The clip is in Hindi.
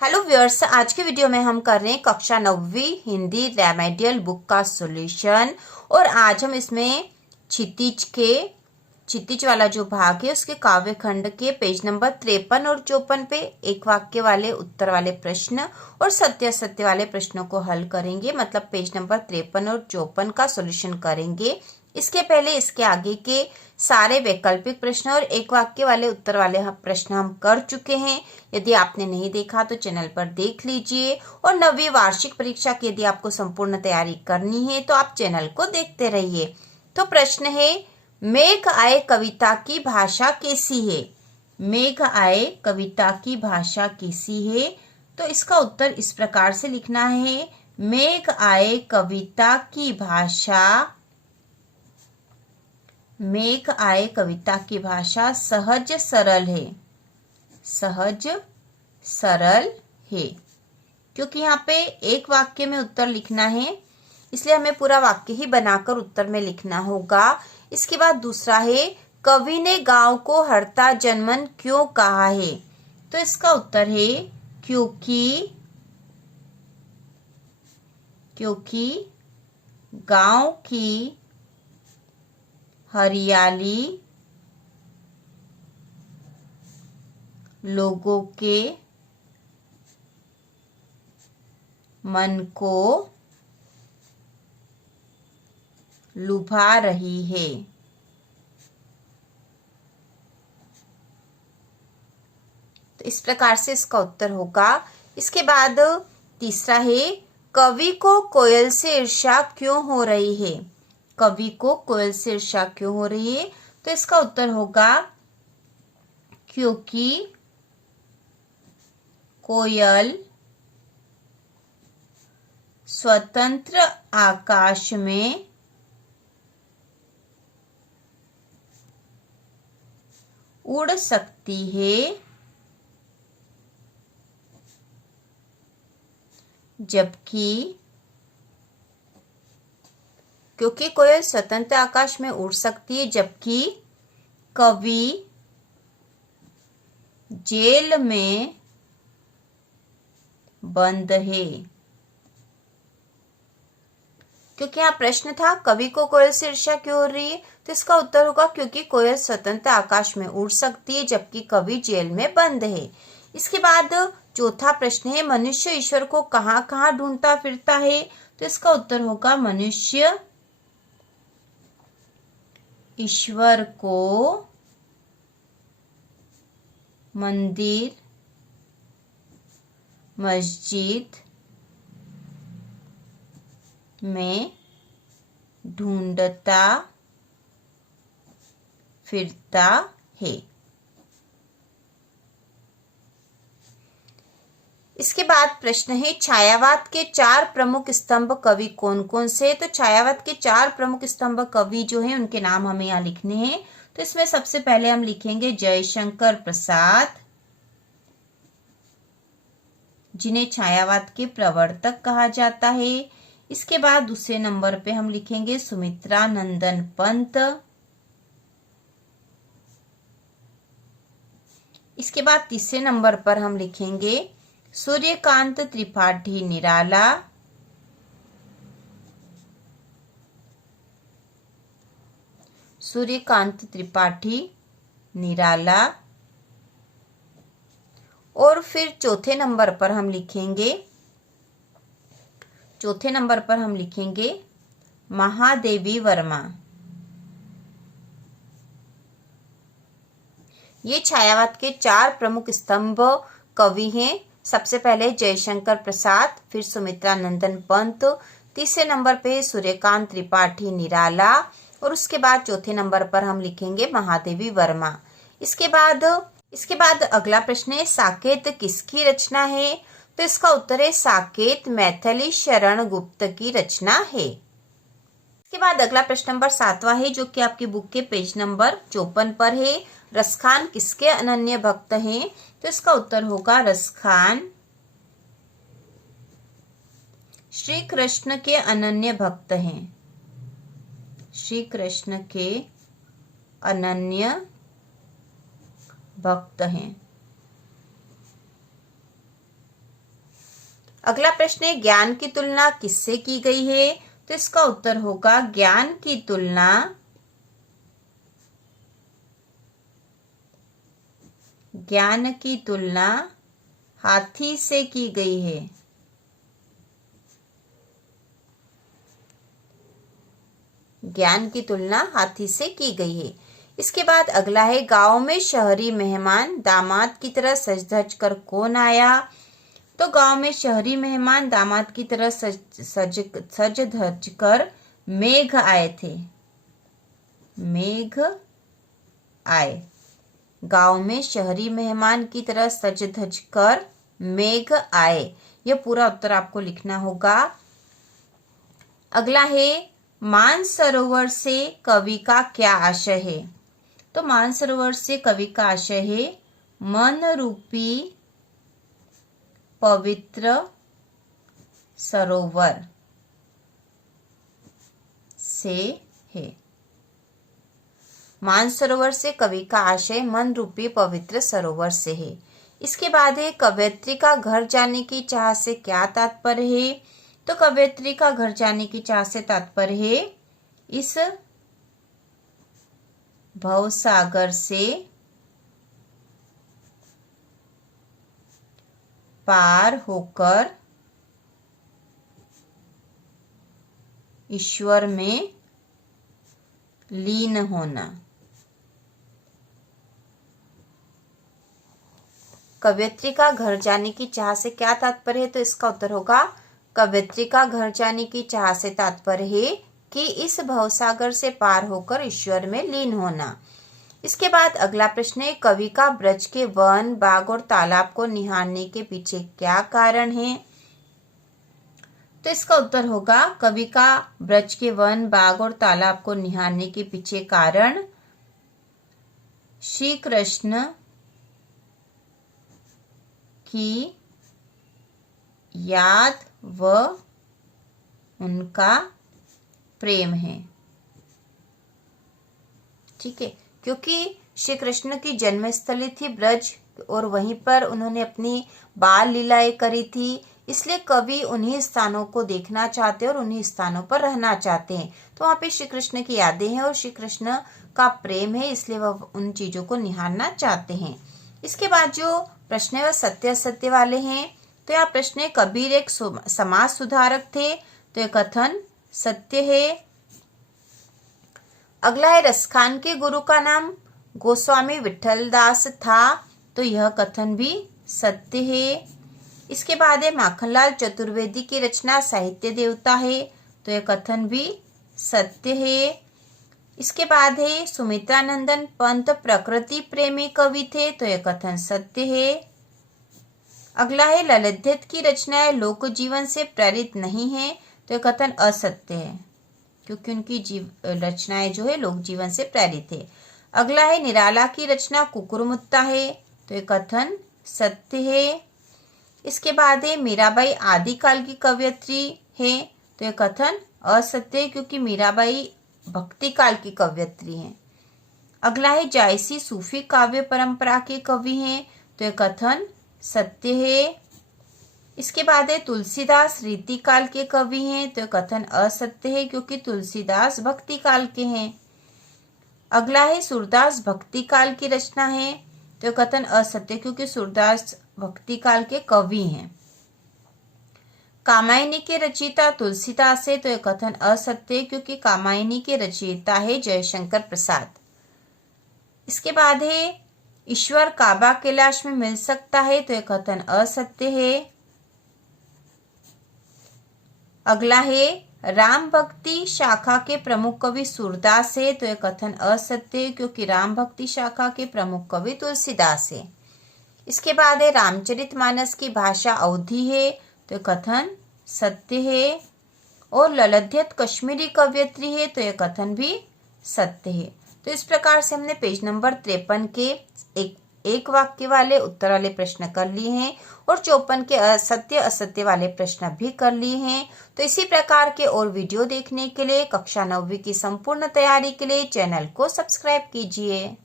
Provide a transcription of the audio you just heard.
हेलो व्यूअर्स, आज के वीडियो में हम कर रहे हैं कक्षा 9वीं हिंदी रेमेडियल बुक का सॉल्यूशन। और आज हम इसमें क्षितिज वाला जो भाग है उसके काव्य खंड के पेज नंबर 53 और 54 पे एक वाक्य वाले उत्तर वाले प्रश्न और सत्य असत्य वाले प्रश्नों को हल करेंगे। मतलब पेज नंबर 53 और 54 का सॉल्यूशन करेंगे। इसके पहले इसके आगे के सारे वैकल्पिक प्रश्न और एक वाक्य वाले उत्तर वाले प्रश्न हम कर चुके हैं। यदि आपने नहीं देखा तो चैनल पर देख लीजिए। और 9वीं वार्षिक परीक्षा की यदि आपको संपूर्ण तैयारी करनी है तो आप चैनल को देखते रहिए। तो प्रश्न है, मेघ आए कविता की भाषा कैसी है? मेघ आए कविता की भाषा कैसी है? तो इसका उत्तर इस प्रकार से लिखना है, मेघ आए कविता की भाषा, मेघ आए कविता की भाषा सहज सरल है। सहज सरल है, क्योंकि यहाँ पे एक वाक्य में उत्तर लिखना है इसलिए हमें पूरा वाक्य ही बनाकर उत्तर में लिखना होगा। इसके बाद दूसरा है, कवि ने गांव को हरता जनमन क्यों कहा है? तो इसका उत्तर है क्योंकि गांव की हरियाली लोगों के मन को लुभा रही है। तो इस प्रकार से इसका उत्तर होगा। इसके बाद तीसरा है, कवि को कोयल से ईर्ष्या क्यों हो रही है? कवि को कोयल से ईर्ष्या क्यों हो रही है? तो इसका उत्तर होगा क्योंकि कोयल स्वतंत्र आकाश में उड़ सकती है, क्योंकि कोयल स्वतंत्र आकाश में उड़ सकती है जबकि कवि जेल में बंद है। क्योंकि यहाँ प्रश्न था कवि को कोयल से ईर्ष्या क्यों हो रही है, तो इसका उत्तर होगा क्योंकि कोयल स्वतंत्र आकाश में उड़ सकती है जबकि कवि जेल में बंद है। इसके बाद चौथा प्रश्न है, मनुष्य ईश्वर को कहाँ कहाँ ढूंढता फिरता है? तो इसका उत्तर होगा मनुष्य ईश्वर को मंदिर, मस्जिद में ढूंढता फिरता है। इसके बाद प्रश्न है, छायावाद के 4 प्रमुख स्तंभ कवि कौन कौन से? तो छायावाद के 4 प्रमुख स्तंभ कवि जो हैं उनके नाम हमें यहाँ लिखने हैं। तो इसमें सबसे पहले हम लिखेंगे जयशंकर प्रसाद, जिन्हें छायावाद के प्रवर्तक कहा जाता है। इसके बाद दूसरे नंबर पे हम लिखेंगे सुमित्रा नंदन पंत। इसके बाद तीसरे नंबर पर हम लिखेंगे सूर्यकांत त्रिपाठी निराला। सूर्यकांत त्रिपाठी निराला। और फिर चौथे नंबर पर हम लिखेंगे महादेवी वर्मा। ये छायावाद के 4 प्रमुख स्तंभ कवि हैं। सबसे पहले जयशंकर प्रसाद, फिर सुमित्रा नंदन पंत, तीसरे नंबर पे सूर्यकांत त्रिपाठी निराला और उसके बाद चौथे नंबर पर हम लिखेंगे महादेवी वर्मा। इसके बाद अगला प्रश्न है, साकेत किसकी रचना है? तो इसका उत्तर है साकेत मैथिली शरण गुप्त की रचना है। इसके बाद अगला प्रश्न नंबर 7वां है जो कि आपकी बुक के पेज नंबर 54 पर है, रसखान किसके अनन्य भक्त हैं? तो इसका उत्तर होगा रसखान श्री कृष्ण के अनन्य भक्त हैं। श्री कृष्ण के अनन्य भक्त हैं। अगला प्रश्न है ज्ञान की तुलना किससे की गई है? तो इसका उत्तर होगा ज्ञान की तुलना हाथी से की गई है। ज्ञान की तुलना हाथी से की गई है। इसके बाद अगला है गांव में शहरी मेहमान दामाद की तरह सज धज कर कौन आया? तो गांव में शहरी मेहमान दामाद की तरह सज धज कर मेघ आए थे। मेघ आए। गांव में शहरी मेहमान की तरह सज धज कर मेघ आए। यह पूरा उत्तर आपको लिखना होगा। अगला है मानसरोवर से कवि का क्या आशय है? तो मानसरोवर से कवि का आशय है मन रूपी पवित्र सरोवर से है। मानसरोवर से कवि का आशय मन रूपी पवित्र सरोवर से है। इसके बाद है कवयित्री का घर जाने की चाह से क्या तात्पर्य है? तो कवयित्री का घर जाने की चाह से तात्पर्य है इस भवसागर से पार होकर ईश्वर में लीन होना। कवयित्री का घर जाने की चाह से क्या तात्पर्य है? तो इसका उत्तर होगा कवयित्री का घर जाने की चाह से तात्पर्य है कि इस भवसागर से पार होकर ईश्वर में लीन होना। इसके बाद अगला प्रश्न है कवि का ब्रज के वन बाग और तालाब को निहारने के पीछे क्या कारण है? तो इसका उत्तर होगा कवि का ब्रज के वन बाग और तालाब को निहारने के पीछे कारण श्री कृष्ण की याद व उनका प्रेम है। ठीक है, क्योंकि श्री कृष्ण की जन्मस्थली थी ब्रज और वहीं पर उन्होंने अपनी बाल लीलाएं करी थी, इसलिए कवि उन्हीं स्थानों को देखना चाहते हैं और उन्हीं स्थानों पर रहना चाहते हैं। तो वहाँ पे श्री कृष्ण की यादें हैं और श्री कृष्ण का प्रेम है, इसलिए वह उन चीजों को निहारना चाहते हैं। इसके बाद जो प्रश्न है वह सत्य असत्य वाले हैं। तो यह प्रश्न है कबीर एक समाज सुधारक थे। तो यह कथन सत्य है। अगला है रसखान के गुरु का नाम गोस्वामी विठल दास था। तो यह कथन भी सत्य है। इसके बाद है माखनलाल चतुर्वेदी की रचना साहित्य देवता है। तो यह कथन भी सत्य है। इसके बाद है सुमित्रानंदन पंत प्रकृति प्रेमी कवि थे। तो यह कथन सत्य है। अगला है ललित की रचनाएं लोक जीवन से प्रेरित नहीं है। तो यह कथन असत्य है, क्योंकि उनकी रचनाएं जो है लोक जीवन से प्रेरित है। अगला है निराला की रचना कुकुरमुत्ता है। तो यह कथन सत्य है। इसके बाद है मीराबाई आदिकाल की कवयित्री है। तो यह कथन असत्य है, क्योंकि मीराबाई भक्ति काल की कवयित्री हैं। अगला है जायसी सूफी काव्य परंपरा के कवि हैं। तो यह कथन सत्य है। इसके बाद है तुलसीदास रीति काल के कवि हैं। तो यह कथन असत्य है, क्योंकि तुलसीदास भक्ति काल के हैं। अगला है सूरदास भक्ति काल की रचना है। तो यह कथन असत्य, क्योंकि सूरदास भक्ति काल के कवि हैं। कामायनी के रचयिता तुलसीदास है। तो यह कथन असत्य, क्योंकि कामायनी के रचयिता है जयशंकर प्रसाद। इसके बाद है ईश्वर काबा कैलाश में मिल सकता है। तो यह कथन असत्य है। अगला है राम भक्ति शाखा के प्रमुख कवि सूरदास है। तो यह कथन असत्य है, क्योंकि राम भक्ति शाखा के प्रमुख कवि तुलसीदास है। इसके बाद है रामचरितमानस की भाषा अवधी है। तो यह कथन सत्य है। और ललित कश्मीरी कवयित्री है। तो यह कथन भी सत्य है। तो इस प्रकार से हमने पेज नंबर 53 के एक वाक्य वाले उत्तर वाले प्रश्न कर लिए हैं और 54 के सत्य असत्य वाले प्रश्न भी कर लिए हैं। तो इसी प्रकार के और वीडियो देखने के लिए कक्षा 9वीं की संपूर्ण तैयारी के लिए चैनल को सब्सक्राइब कीजिए।